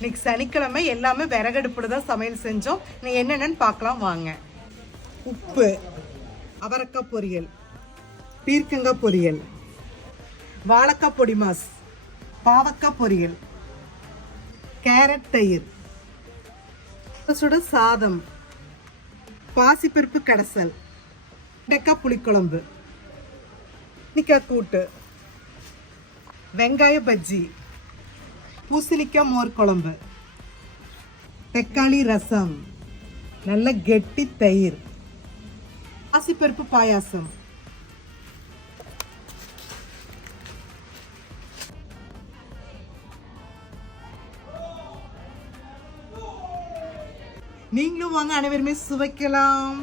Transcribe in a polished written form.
இன்னைக்கு சனிக்கிழமை எல்லாமே விறகடுப்புல தான் சமையல் செஞ்சோம். நீ என்னென்னு பார்க்கலாம் வாங்க. உப்பு, அவரைக்காய் பொரியல், பீர்க்கங்காய் பொரியல், வாழைக்காய் பொடி மாஸ், பாவக்காய் பொரியல், கேரட் தயிர், சுட சாதம், பாசிப்பருப்பு கடைசல், வெண்டைக்காய் புளிக்குழம்பு, நிக்காய் கூட்டு, வெங்காய பஜ்ஜி, பூசணிக்காய் மோர் குழம்பு, தக்காளி ரசம், நல்ல கெட்டி தயிர், பாசிப்பருப்பு பாயாசம். நீங்களும் வாங்க, அனைவருமே சுவைக்கலாம்.